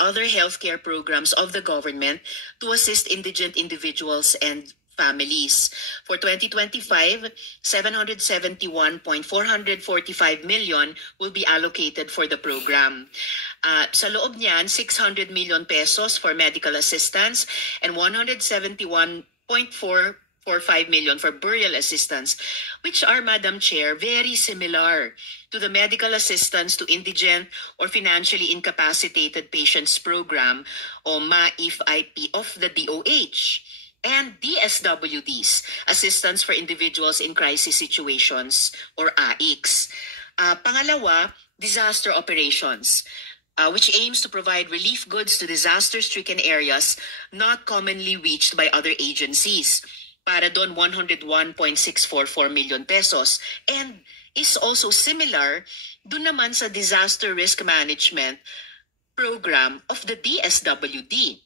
other healthcare programs of the government to assist indigent individuals and families. For 2025, 771.445 million will be allocated for the program. Sa loob niyan, 600 million pesos for medical assistance and 171.445 million for burial assistance, which are, Madam Chair, very similar to the medical assistance to indigent or financially incapacitated patients program o MAIF-IP of the DOH and DSWDs, Assistance for Individuals in Crisis Situations or AICS. Pangalawa, disaster operations, which aims to provide relief goods to disaster-stricken areas not commonly reached by other agencies. Para doon 101.644 million pesos and is also similar doon naman sa disaster risk management program of the DSWD.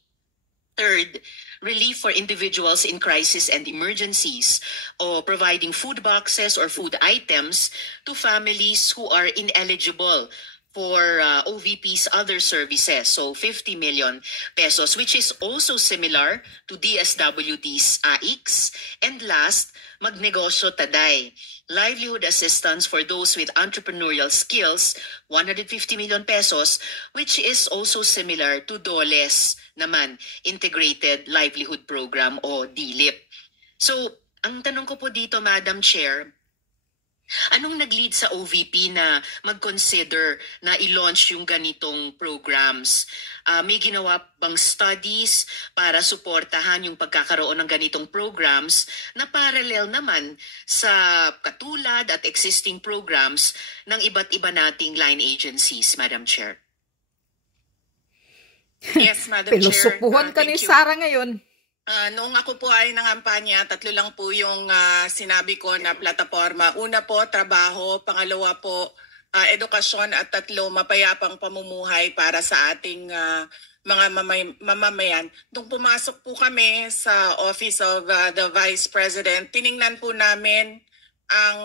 Third, relief for individuals in crisis and emergencies or providing food boxes or food items to families who are ineligible for OVP's other services, so 50 million pesos, which is also similar to DSWD's AICS. And last, Magnegosyo Taday, livelihood assistance for those with entrepreneurial skills, 150 million pesos, which is also similar to DOLE's naman, Integrated Livelihood Program o DLIP. So, ang tanong ko po dito, Madam Chair, anong nag-lead sa OVP na mag-consider na i-launch yung ganitong programs? May ginawa bang studies para suportahan yung pagkakaroon ng ganitong programs na parallel naman sa katulad at existing programs ng iba't iba nating line agencies, Madam Chair? Yes, Madam Chair. Pinusupuhan ka ni Sara ngayon. Noong ako po ay nangampanya, 3 lang po yung sinabi ko na plataforma. Una po, trabaho. Pangalawa po, edukasyon. At 3, mapayapang pamumuhay para sa ating mga mamamayan. Nung pumasok po kami sa Office of the Vice President, tiningnan po namin ang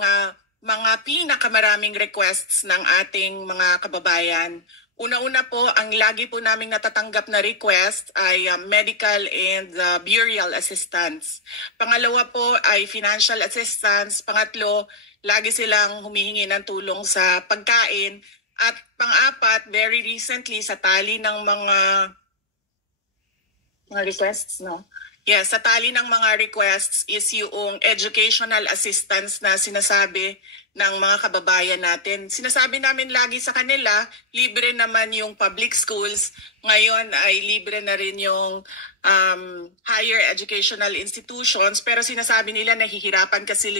mga pinakamaraming requests ng ating mga kababayan. Una-una po, ang lagi po naming natatanggap na request ay medical and burial assistance. Pangalawa po ay financial assistance. Pangatlo, lagi silang humihingi ng tulong sa pagkain. At pang-apat, very recently, sa tali ng mga requests, no? Yes, sa tali ng mga requests is yung educational assistance na sinasabi ng mga kababayan natin. Sinasabi namin lagi sa kanila, libre naman yung public schools. Ngayon ay libre na rin yung higher educational institutions. Pero sinasabi nila nahihirapan kasi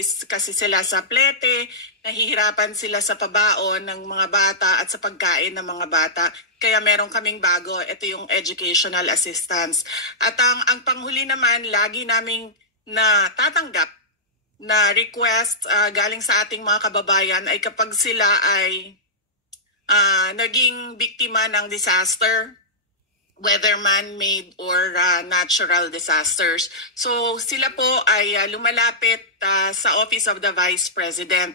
sila sa plete, nahihirapan sila sa pabaon ng mga bata at sa pagkain ng mga bata. Kaya meron kaming bago, ito yung educational assistance. At ang panghuli naman, lagi naming natatanggap na request galing sa ating mga kababayan ay kapag sila ay naging biktima ng disaster, whether man-made or natural disasters. So sila po ay lumalapit sa Office of the Vice President.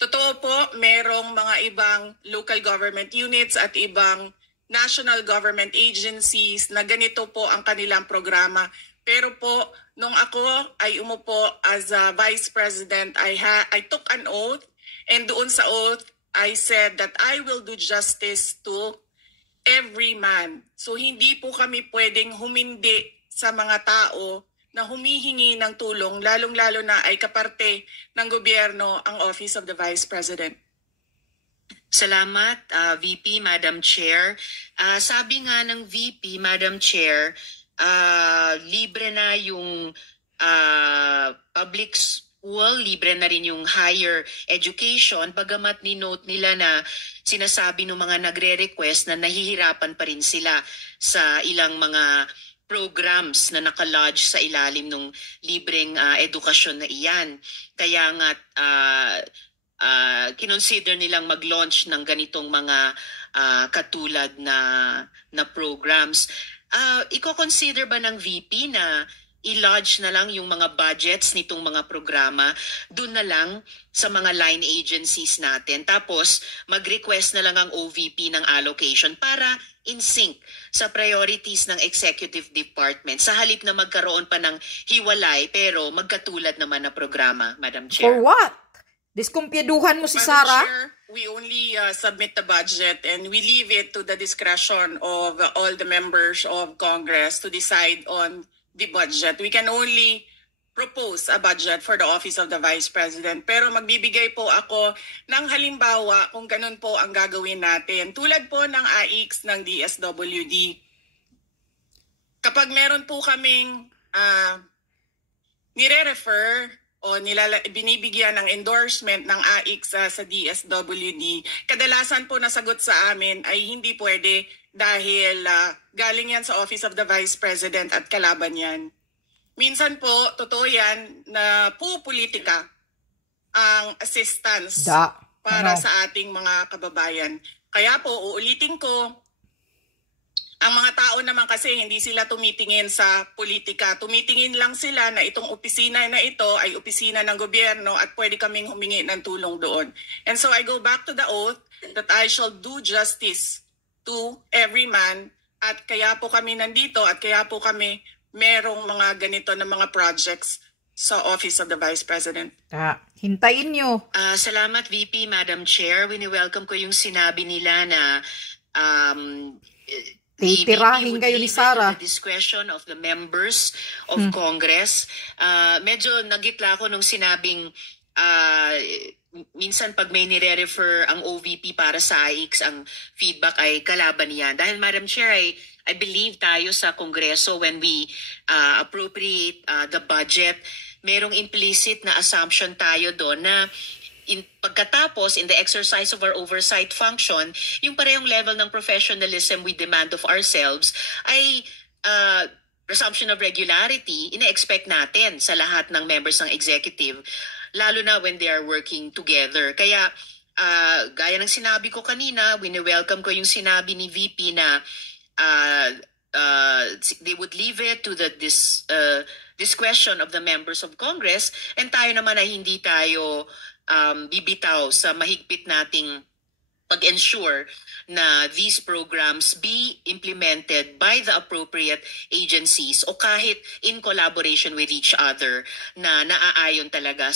Totoo po, merong mga ibang local government units at ibang national government agencies na ganito po ang kanilang programa. Pero po, nung ako ay umupo as a Vice President, I took an oath, and doon sa oath, I said that I will do justice to every man. So hindi po kami pwedeng humindi sa mga tao na humihingi ng tulong, lalong-lalo na ay kaparte ng gobyerno ang Office of the Vice President. Salamat, VP, Madam Chair. Sabi nga ng VP, Madam Chair, libre na yung public school, libre na rin yung higher education, bagamat ni-note nila na sinasabi ng mga nagre-request na nahihirapan pa rin sila sa ilang mga programs na nakalodge sa ilalim ng libreng edukasyon na iyan. Kaya nga kinonsider nilang mag-launch ng ganitong mga katulad na programs. Iko-consider ba ng VP na i-lodge na lang yung mga budgets nitong mga programa dun na lang sa mga line agencies natin. Tapos, mag-request na lang ang OVP ng allocation para in sync sa priorities ng executive department. Sa halip na magkaroon pa ng hiwalay pero magkatulad naman na programa, Madam Chair. For what? Diskumpyaduhan mo si Madam Sara? Chair, we only submit the budget and we leave it to the discretion of all the members of Congress to decide on the budget. We can only propose a budget for the Office of the Vice President. Pero magbibigay po ako ng halimbawa kung ganun po ang gagawin natin. Tulad po ng AIX ng DSWD. Kapag meron po kaming nire-refer o binibigyan ng endorsement ng AIX sa DSWD, kadalasan po nasagot sa amin ay hindi pwede dahil galing yan sa Office of the Vice President at kalaban yan. Minsan po, totoo yan na pupolitika ang assistance para sa ating mga kababayan. Kaya po, uulitin ko, ang mga tao naman kasi hindi sila tumitingin sa politika. Tumitingin lang sila na itong opisina na ito ay opisina ng gobyerno at pwede kaming humingi ng tulong doon. And so I go back to the oath that I shall do justice to every man at kaya po kami nandito at kaya po kami merong mga ganito na mga projects sa Office of the Vice President. Hintayin nyo. Salamat VP, Madam Chair. Wini-welcome ko yung sinabi nila na titirahin kayo ni Sara. The discretion of the members of Congress. Medyo nagitla ako nung sinabing minsan pag may nire-refer ang OVP para sa AIX, ang feedback ay kalaban yan. Dahil Madam Chair, I believe tayo sa Kongreso when we appropriate the budget, merong implicit na assumption tayo doon na pagkatapos, in the exercise of our oversight function, yung parehong level ng professionalism we demand of ourselves ay presumption of regularity, ina-expect natin sa lahat ng members ng executive, lalo na when they are working together. Kaya, gaya ng sinabi ko kanina, wini-welcome ko yung sinabi ni VP na they would leave it to the discretion of the members of Congress, and tayo naman ay hindi tayo bibitaw sa mahigpit nating pag-ensure na these programs be implemented by the appropriate agencies o kahit in collaboration with each other na naaayon talaga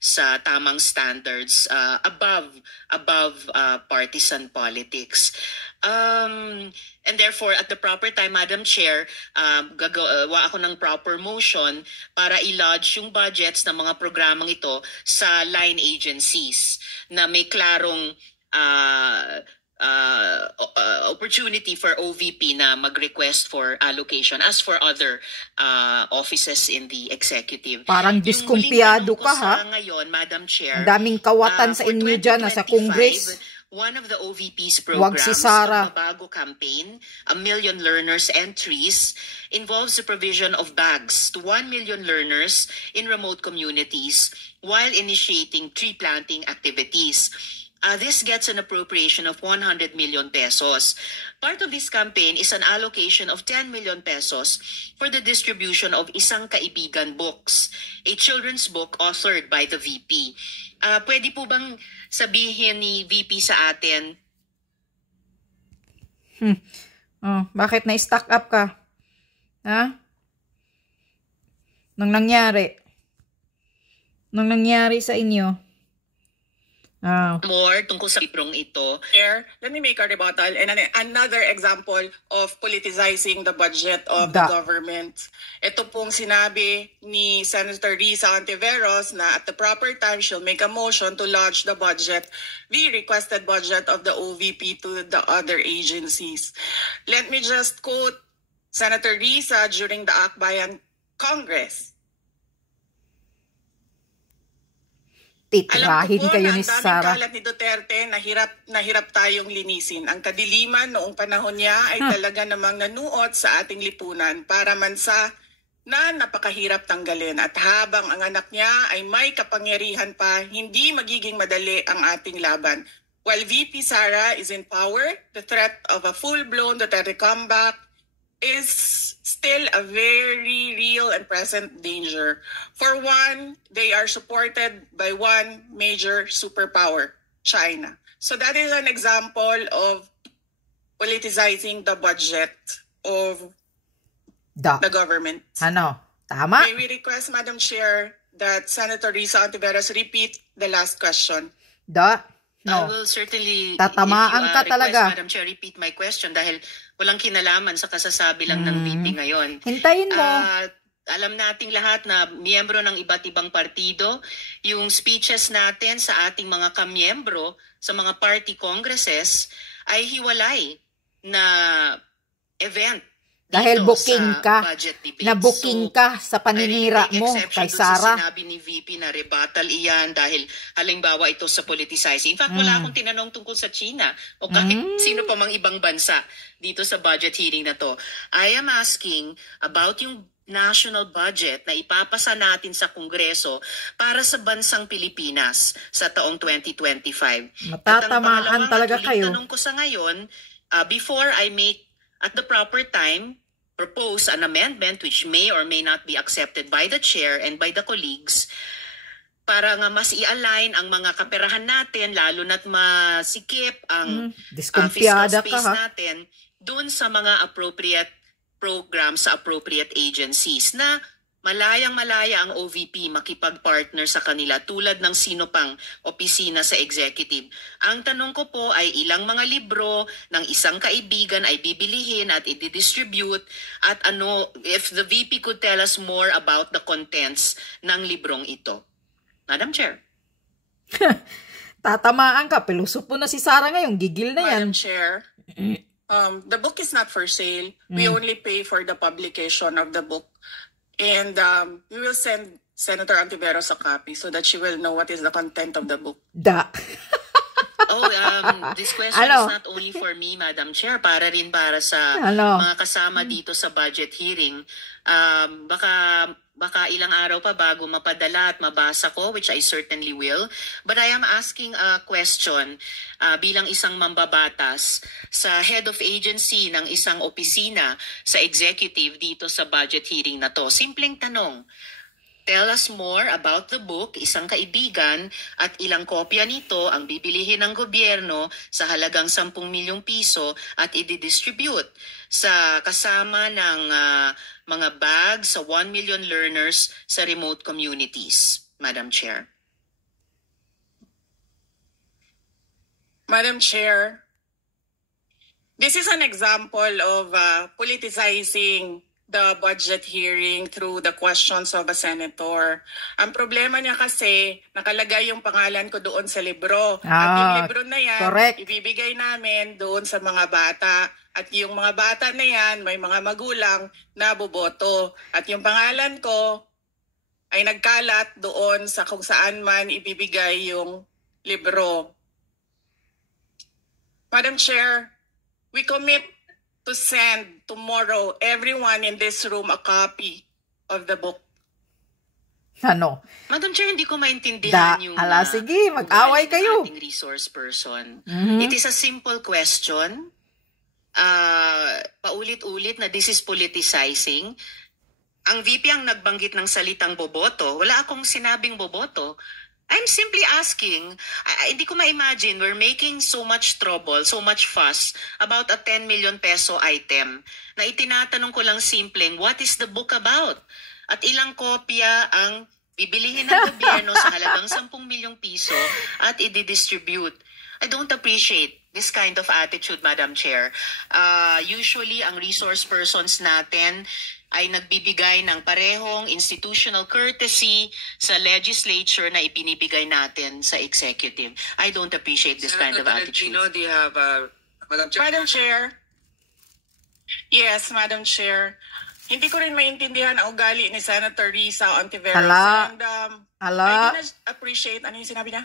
sa tamang standards above partisan politics. And therefore, at the proper time, Madam Chair, gagawa ako ng proper motion para i-lodge yung budgets ng mga programang ito sa line agencies na may klarong opportunity for OVP na mag-request for allocation as for other offices in the executive. Parang diskumpiyado ka, ha? Ngayon, Madam Chair, ang daming kawatan sa inyo dyan, sa Congress. One of the OVP's programs, si Sara. the Bago campaign, 1 million learners and trees, involves the provision of bags to 1 million learners in remote communities while initiating tree planting activities. This gets an appropriation of 100 million pesos. Part of this campaign is an allocation of 10 million pesos for the distribution of Isang Kaibigan books, a children's book authored by the VP. Pwede po bang sabihin ni VP sa atin? Bakit na-stock up ka? Ha? Nung nangyari sa inyo? More tungkol sa librong ito. Here, let me make a rebuttal and another example of politicizing the budget of the government. Ito pong sinabi ni Senator Risa Ontiveros na at the proper time she'll make a motion to lodge the budget, the requested budget of the OVP to the other agencies. Let me just quote Senator Risa during the Akbayan Congress. Titirahin kayo ni Sara. Alam ko po na ang daming kalat ni Duterte na hirap tayong linisin. Ang kadiliman noong panahon niya ay talaga namang nanuot sa ating lipunan para mansa na napakahirap tanggalin. At habang ang anak niya ay may kapangyarihan pa, hindi magiging madali ang ating laban. While VP Sara is in power, the threat of a full-blown Duterte comeback is still a very real and present danger. For one, they are supported by one major superpower, China. So that is an example of politicizing the budget of the government. Ano? Tama? May we request, Madam Chair, that Senator Risa Ontiveros repeat the last question. I will certainly, tatamaan ka talaga. Madam Chair, repeat my question dahil walang kinalaman sa kasasabi lang ng VP ngayon. Hintayin mo. Alam nating lahat na miyembro ng iba't ibang partido, yung speeches natin sa ating mga kamiyembro sa mga party congresses ay hiwalay na event. Dahil booking ka, na-booking ka sa paninira mo kay Sara. Sinabi ni VP na rebuttal iyan dahil halimbawa ito sa politicizing. In fact, wala akong tinanong tungkol sa China o kahit sino pa mang ibang bansa dito sa budget hearing na to. I am asking about yung national budget na ipapasa natin sa Kongreso para sa bansang Pilipinas sa taong 2025. Matatamaan talaga kayo. Tanong ko sa ngayon, before I make at the proper time, propose an amendment which may or may not be accepted by the chair and by the colleagues para nga mas i-align ang mga kaperahan natin, lalo na't masikip ang fiscal space natin dun sa mga appropriate programs sa appropriate agencies na malayang-malaya ang OVP makipag-partner sa kanila tulad ng sino pang opisina sa executive. Ang tanong ko po ay ilang mga libro ng isang kaibigan ay bibilihin at i-distribute at ano, if the VP could tell us more about the contents ng librong ito. Madam Chair. Tatamaan ka, pelusok po na si Sara ngayon, gigil na yan. Madam Chair, the book is not for sale. We only pay for the publication of the book. And we will send Senator Ontiveros a copy so that she will know what is the content of the book. This question is not only for me, Madam Chair, para sa mga kasama dito sa budget hearing. Baka ilang araw pa bago mapadala at mabasa ko, which I certainly will. But I am asking a question bilang isang mambabatas sa head of agency ng isang opisina sa executive dito sa budget hearing na to. Simpleng tanong. Tell us more about the book, isang kaibigan, at ilang kopya nito ang bibilihin ng gobyerno sa halagang 10 milyong piso at i-distribute sa kasama ng mga bags sa 1 million learners sa remote communities, Madam Chair. Madam Chair, this is an example of politicizing the budget hearing through the questions of a senator. Ang problema niya kasi, nakalagay yung pangalan ko doon sa libro. At yung libro na yan, ibibigay namin doon sa mga bata. At yung mga bata na yan, may mga magulang na boboto. At yung pangalan ko ay nagkalat doon sa kung saan man ibibigay yung libro. Madam Chair, we commit to send tomorrow everyone in this room a copy of the book. Ano? Madam Chair, hindi ko maintindihan yung sige, mag-away kayo. Ating resource person. It is a simple question. Paulit-ulit na this is politicizing. Ang VP ang nagbanggit ng salitang boboto. Wala akong sinabing boboto. I'm simply asking, hindi ko ma-imagine we're making so much trouble, so much fuss about a 10 million peso item na itinatanong ko lang simpleng, what is the book about? At ilang kopya ang bibilihin ng gobyerno sa halagang 10 milyong piso at i-distribute. I don't appreciate this kind of attitude, Madam Chair. Usually, ang resource persons natin ay nagbibigay ng parehong institutional courtesy sa legislature na ipinibigay natin sa executive. I don't appreciate this kind of attitude. Do you have Madam Chair? Yes, Madam Chair. Hindi ko rin maintindihan ang ugali ni Senator Risa Ontiveros. And I do not appreciate, ano yung sinabi niya?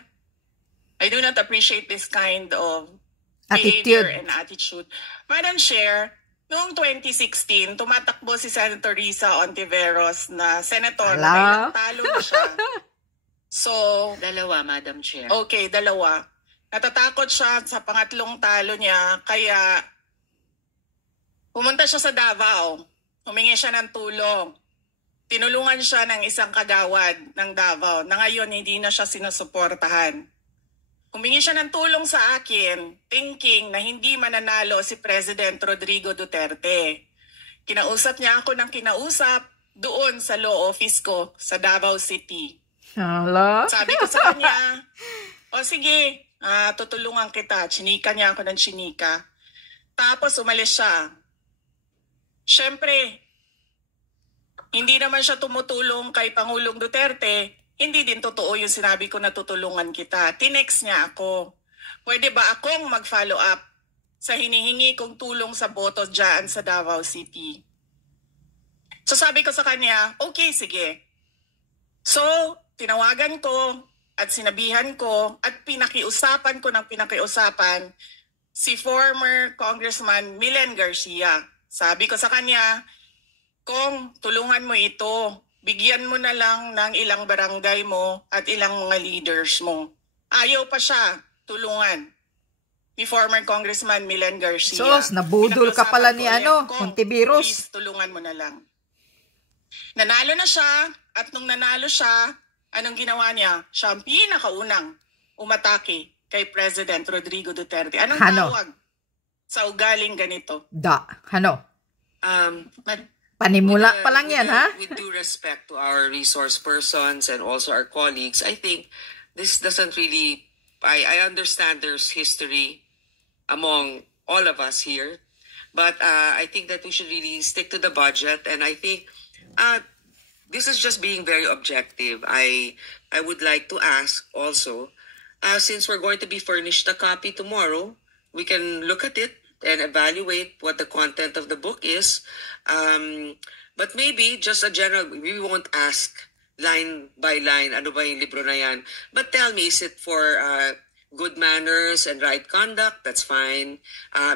I do not appreciate this kind of behavior and attitude. Madam Chair, noong 2016, tumatakbo si Senator Risa Ontiveros na senator na ilang talo na siya. So, dalawa, Madam Chair. Okay, dalawa. Natatakot siya sa pangatlong talo niya, kaya Pumunta siya sa Davao. Humingi siya ng tulong. Tinulungan siya ng isang kagawad ng Davao na ngayon hindi na siya sinusuportahan. Humingi siya ng tulong sa akin, thinking na hindi mananalo si President Rodrigo Duterte. Kinausap niya ako ng kinausap doon sa law office ko sa Davao City. Hala? Sabi ko sa kanya, o sige, tutulungan kita. Chinika niya ako ng chinika. Tapos umalis siya. Siyempre, hindi naman siya tumutulong kay Pangulong Duterte. Hindi din totoo yung sinabi ko na tutulungan kita. Tinext niya ako. Pwede ba akong mag-follow up sa hinihingi kong tulong sa boto dyan sa Davao City? So sabi ko sa kanya, okay, sige. So, tinawagan ko at sinabihan ko at pinakiusapan ko ng pinakiusapan si former Congressman Milen Garcia. Sabi ko sa kanya, Kung tulungan mo ito, bigyan mo na lang ng ilang barangay mo at ilang mga leaders mo. Ayaw pa siya tulungan ni former Congressman Milen Garcia. Sos, nabudol ka pala ni Hontiveros. Please, tulungan mo na lang. Nanalo na siya, at nung nanalo siya, anong ginawa niya? Siya ang pinakaunang umatake kay President Rodrigo Duterte. Anong tawag sa ugaling ganito? Panimula pa lang yan, ha? With due respect to our resource persons and also our colleagues, I think this doesn't really, I understand there's history among all of us here, but I think that we should really stick to the budget, and I think this is just being very objective. I would like to ask also, since we're going to be furnished a copy tomorrow, we can look at it and evaluate what the content of the book is. But maybe just a general, we won't ask line by line, ano ba yung libro na yan? But tell me, is it for good manners and right conduct? That's fine.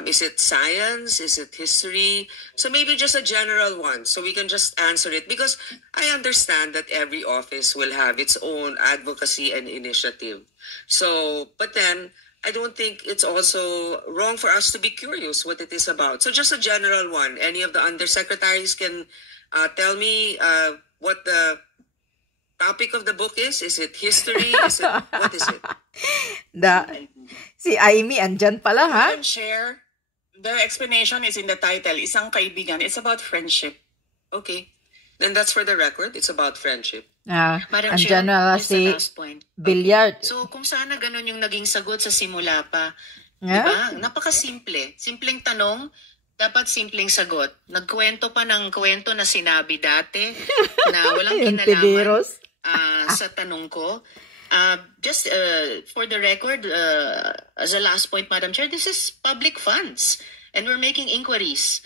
Is it science? Is it history? So maybe just a general one, so we can just answer it. Because I understand that every office will have its own advocacy and initiative. So, but then, I don't think it's also wrong for us to be curious what it is about. So just a general one. Any of the undersecretaries can tell me what the topic of the book is. Is it history? What is it? Si Amy andyan pala, ha? I can share. The explanation is in the title. Isang kaibigan. It's about friendship. Okay. Then that's for the record. It's about friendship. Madam Andyan Chair, na just si the last point. Billiard. So, kung sana ganun yung naging sagot sa simula pa, diba? Napakasimple. Simpleng tanong, dapat simpleng sagot. Nagkwento pa ng kwento na sinabi dati na walang kinalaman sa tanong ko. Just for the record, as a last point, Madam Chair, this is public funds and we're making inquiries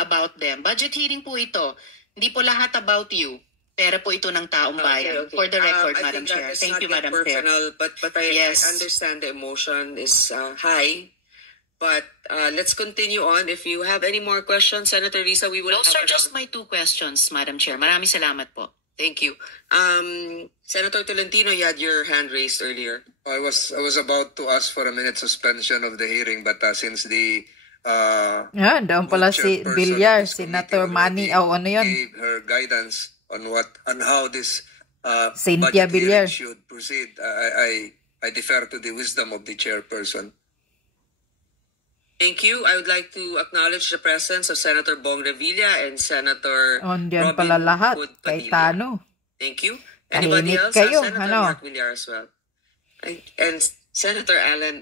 about them. Budget hearing po ito. Hindi po lahat about you. Pera po ito ng taong bayan. Okay. For the record, Madam Chair. Thank you, Madam Chair. But I understand the emotion is high. But let's continue on. If you have any more questions, Senator Risa, we will... Those are just my 2 questions, Madam Chair. Maraming salamat po. Thank you. Senator Tolentino, you had your hand raised earlier. I was about to ask for a minute suspension of the hearing, but since the doon pala si Villar, Senator Manny, gave her guidance on how this Cynthia budget Villar hearing should proceed, I defer to the wisdom of the chairperson. Thank you. I would like to acknowledge the presence of Senator Bong Revilla and Senator Robin pala lahat, kay Tano. Thank you. Anybody else? Kayo, Senator Mark Villar as well. And Senator Alan,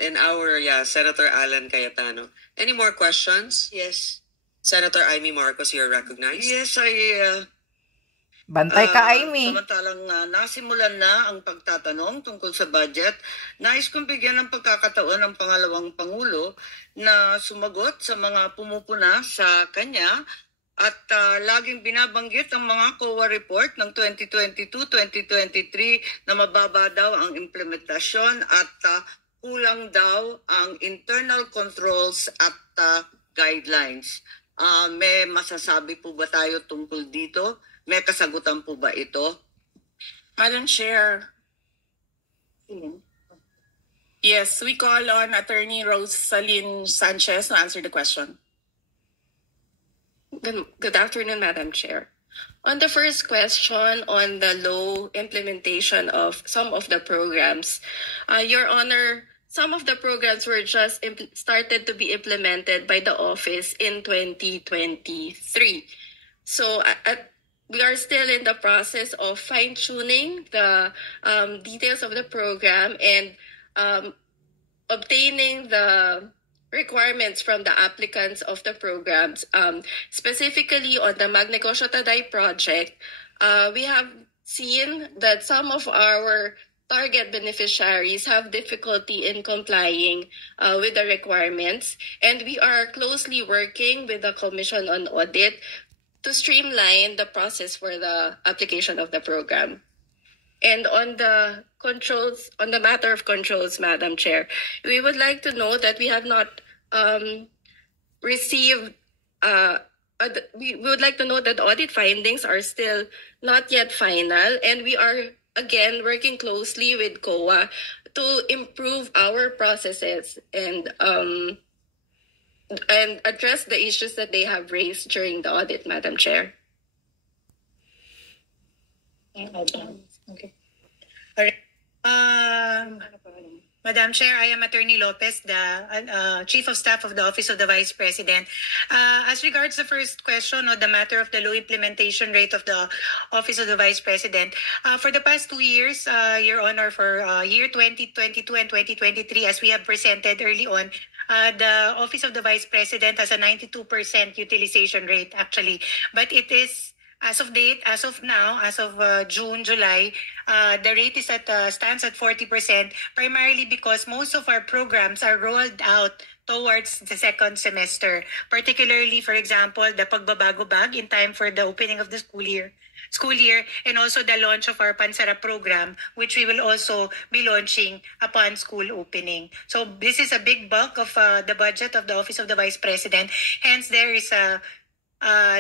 Senator Alan Cayetano. Any more questions? Yes. Senator Amy Marcos, you're recognized. Yes, Bantay ka, Amy. Samantalang nasimulan na ang pagtatanong tungkol sa budget, nais kong bigyan ng pagkakataon ng pangalawang Pangulo na sumagot sa mga pumupuna sa kanya at laging binabanggit ang mga COA report ng 2022-2023 na mababa daw ang implementasyon at kulang daw ang internal controls at guidelines. May masasabi po ba tayo tungkol dito? May kasagutan po ba ito? Madam Chair. Yes, we call on Attorney Rosaline Sanchez to answer the question. Good afternoon, Madam Chair. On the first question on the low implementation of some of the programs, Your Honor, some of the programs were just started to be implemented by the office in 2023. So we are still in the process of fine-tuning the details of the program and obtaining the requirements from the applicants of the programs. Specifically on the Magnegosyo Taday project, we have seen that some of our target beneficiaries have difficulty in complying with the requirements, and we are closely working with the Commission on Audit to streamline the process for the application of the program. And on the controls, on the matter of controls, Madam Chair, we would like to know that we have not received, we would like to know that audit findings are still not yet final, and we are again working closely with COA to improve our processes and address the issues that they have raised during the audit, Madam Chair. Okay. All right. Madam Chair, I am Attorney Lopez, the Chief of Staff of the Office of the Vice President. As regards the first question on the matter of the low implementation rate of the Office of the Vice President, for the past 2 years, Your Honor, for year 2022 and 2023, as we have presented early on, the Office of the Vice President has a 92% utilization rate, actually. But it is, as of now, as of June, July, the rate is stands at 40%, primarily because most of our programs are rolled out towards the second semester. Particularly, for example, the Pagbabago Bag in time for the opening of the school year, and also the launch of our Pansarap program, which we will also be launching upon school opening. So this is a big bulk of the budget of the Office of the Vice President. Hence, there is a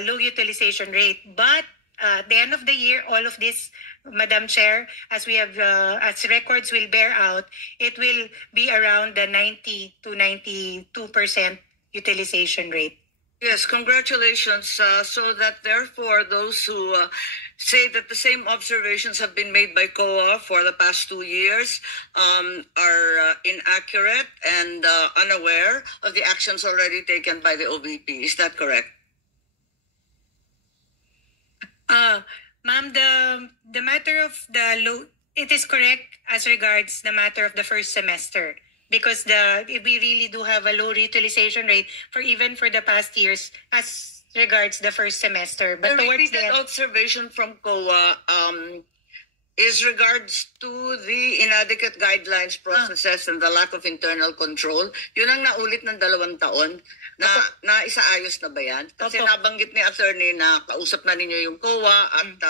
low utilization rate. But at the end of the year, all of this, Madam Chair, as we have, as records will bear out, it will be around the 90 to 92% utilization rate. Yes, congratulations. So that therefore those who say that the same observations have been made by COA for the past 2 years are inaccurate and unaware of the actions already taken by the OVP. Is that correct? Ma'am, the matter of the low, it is correct as regards the matter of the first semester, because we really do have a low utilization rate for the past years as regards the first semester. But the towards repeated observation from COA is regards to the inadequate guidelines, processes, and the lack of internal control. Yun ang naulit ng 2 taon. Na isaayos na ba yan? Kasi nabanggit ni attorney na kausap na ninyo yung COA at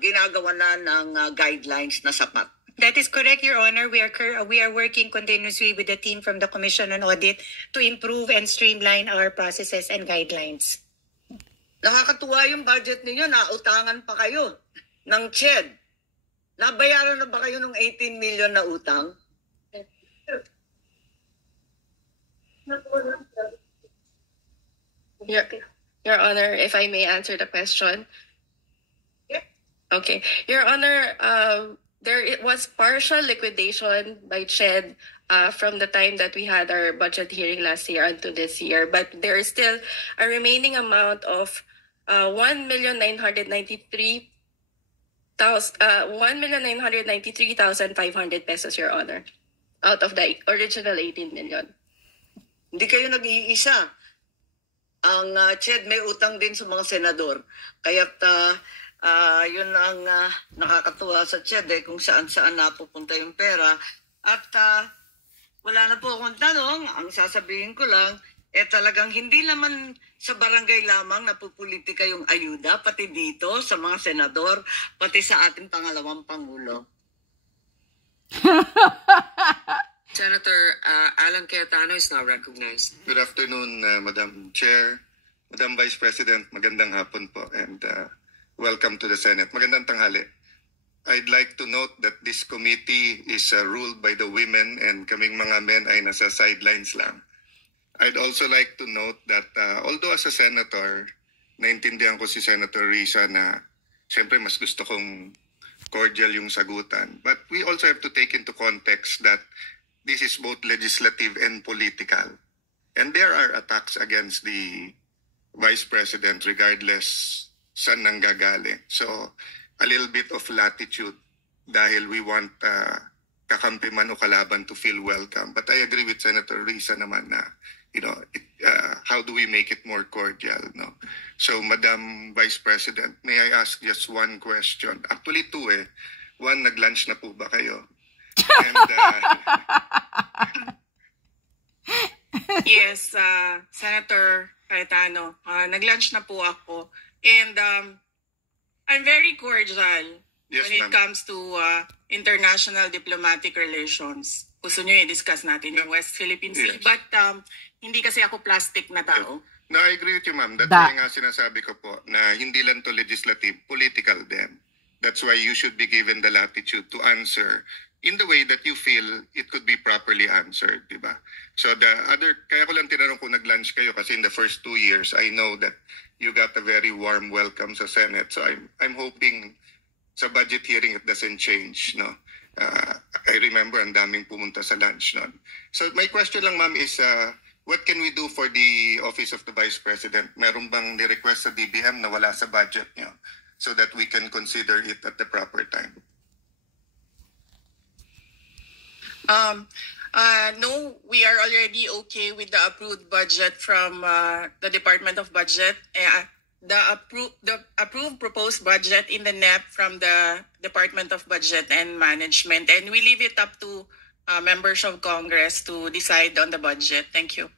ginagawa na ng guidelines na sapat. That is correct, Your Honor. We are working continuously with the team from the Commission on Audit to improve and streamline our processes and guidelines. Nakakatuwa yung budget ninyo, nautangan pa kayo ng CHED. Nabayaran na ba kayo ng 18 million na utang? Your Honor, if I may answer the question. Yeah. Okay. Your Honor, it was partial liquidation by CHED from the time that we had our budget hearing last year until this year. But there is still a remaining amount of 1,993,500 pesos, Your Honor, out of the original 18 million. Hindi kayo nag-iisa. Ang CHED may utang din sa mga senador. Kaya't yun ang nakakatuwa sa CHED kung saan-saan napupunta yung pera. At wala na po akong tanong. Ang sasabihin ko lang, talagang hindi naman sa barangay lamang napupolitika yung ayuda, pati dito sa mga senador, pati sa ating pangalawang Pangulo. Senator Alan Cayetano is now recognized. Good afternoon, Madam Chair, Madam Vice President, magandang hapon po, and welcome to the Senate. Magandang tanghali. I'd like to note that this committee is ruled by the women and kaming mga men ay nasa sidelines lang. I'd also like to note that although as a senator, naintindihan ko si Senator Risa na siyempre mas gusto kong cordial yung sagutan. But we also have to take into context that this is both legislative and political. And there are attacks against the Vice President regardless saan nanggagaling. So, a little bit of latitude dahil we want kakampi man o kalaban to feel welcome. But I agree with Senator Risa naman na, how do we make it more cordial? No? So, Madam Vice President, may I ask just one question? Actually, two eh. One, nag-lunch na po ba kayo? And, yes, Senator Cayetano, nag-lunch na po ako. And I'm very cordial when it comes to international diplomatic relations. Gusto nyo i-discuss natin yung West Philippine Sea. Yes. But hindi kasi ako plastic na tao. No, I agree with you, ma'am. That's why nga sinasabi ko po na hindi lang to legislative, political din. That's why you should be given the latitude to answer in the way that you feel it could be properly answered, di ba? So kaya ko lang tinanong kung nag-lunch kayo kasi in the first 2 years, I know that you got a very warm welcome sa Senate. So I'm hoping sa budget hearing it doesn't change, no? I remember ang daming pumunta sa lunch noon. So my question lang, ma'am, is what can we do for the Office of the Vice President? Meron bang ni-request sa DBM na wala sa budget niyo so that we can consider it at the proper time? No, we are already okay with the approved budget from the Department of Budget. The approved proposed budget in the NEP from the Department of Budget and Management. And we leave it up to members of Congress to decide on the budget. Thank you.